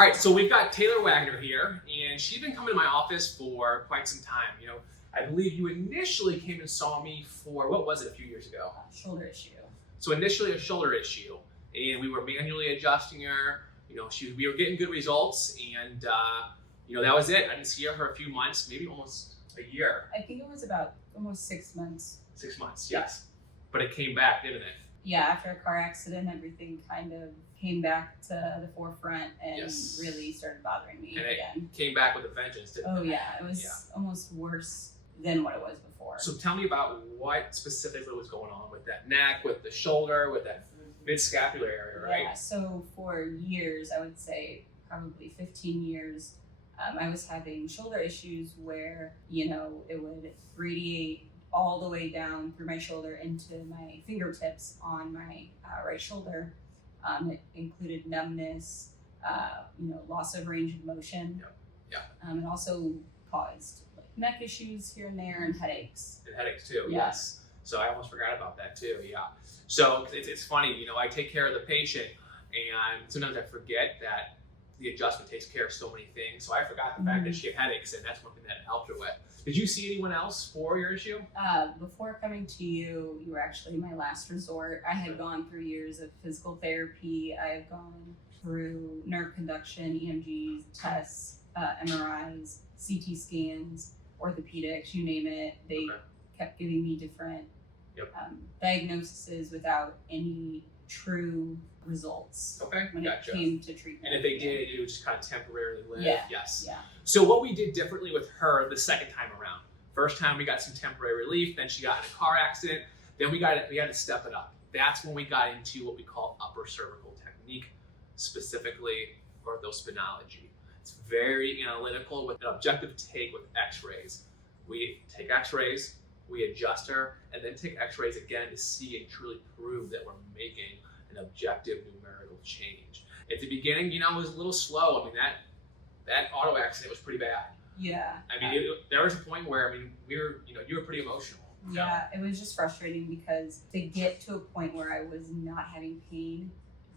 All right, so we've got Taylor Wagner here, and she's been coming to my office for quite some time. I believe you initially came and saw me for, what was it, a few years ago? Shoulder issue. So initially a shoulder issue, and we were manually adjusting her. We were getting good results, and that was it. I didn't see her for a few months, maybe almost a year. I think it was about almost 6 months. 6 months, yes. But it came back, didn't it? Yeah, after a car accident, everything kind of came back to the forefront and Yes. really started bothering me And again. it came back with a vengeance, didn't it? Oh yeah, it was almost worse than what it was before. So tell me about what specifically was going on with that neck, with the shoulder, with that mid-scapular area, right? Yeah, so for years, I would say probably 15 years, I was having shoulder issues where, it would radiate all the way down through my shoulder into my fingertips on my right shoulder. It included numbness, loss of range of motion. It also caused neck issues here and there and headaches. And headaches too, Yeah. yes. So I almost forgot about that too, yeah. So it's funny, I take care of the patient, and sometimes I forget that the adjustment takes care of so many things. So I forgot the fact that she had headaches, and that's one thing that it helped her with. Did you see anyone else for your issue? Before coming to you, you were actually my last resort. I had gone through years of physical therapy. I have gone through nerve conduction, EMGs, tests, MRIs, CT scans, orthopedics, you name it. They kept giving me different diagnoses without any true results when it came to treatment. And if they did, it would just kind of temporarily live. Yeah. Yes. Yeah. So what we did differently with her the second time around. First time we got some temporary relief, then she got in a car accident, then we had to step it up. That's when we got into what we call Upper Cervical Technique, specifically orthospinology. It's very analytical with an objective take with x-rays. We take x-rays, we adjust her, and then take x-rays again to see and truly prove that we're making an objective numerical change. At the beginning, it was a little slow. I mean, that auto accident was pretty bad. Yeah. I mean, there was a point where, you were pretty emotional. Yeah, it was just frustrating because to get to a point where I was not having pain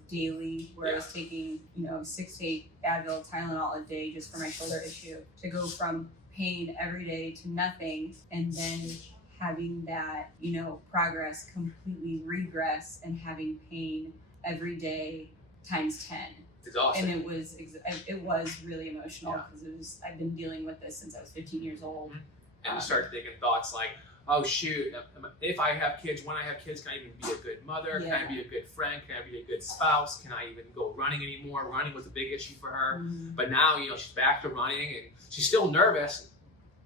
daily, where I was taking, 6 to 8 Advil, Tylenol a day just for my shoulder issue, to go from pain every day to nothing, and then having that, progress completely regress and having pain every day times 10. It's exhausting. And it was really emotional because I've been dealing with this since I was 15 years old. And you start thinking thoughts like, oh shoot, if I have kids, when I have kids, can I even be a good mother? Can I be a good friend? Can I be a good spouse? Can I even go running anymore? Running was a big issue for her. But now, she's back to running, and she's still nervous,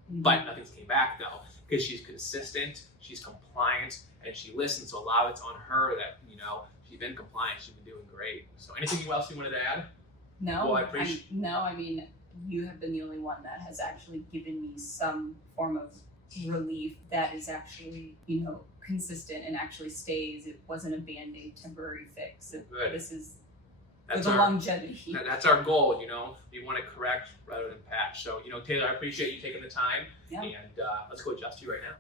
but nothing's came back though, because she's consistent, she's compliant, and she listens. So a lot of it's on her that, she's been compliant, she's been doing great. So anything else you wanted to add? No, Well, I appreciate. You have been the only one that has actually given me some form of relief that is actually, consistent and actually stays. It wasn't a Band-Aid temporary fix. Good. This is That's for the longevity. That's our goal, we want to correct rather than patch. So, Taylor, I appreciate you taking the time, and let's go adjust you right now.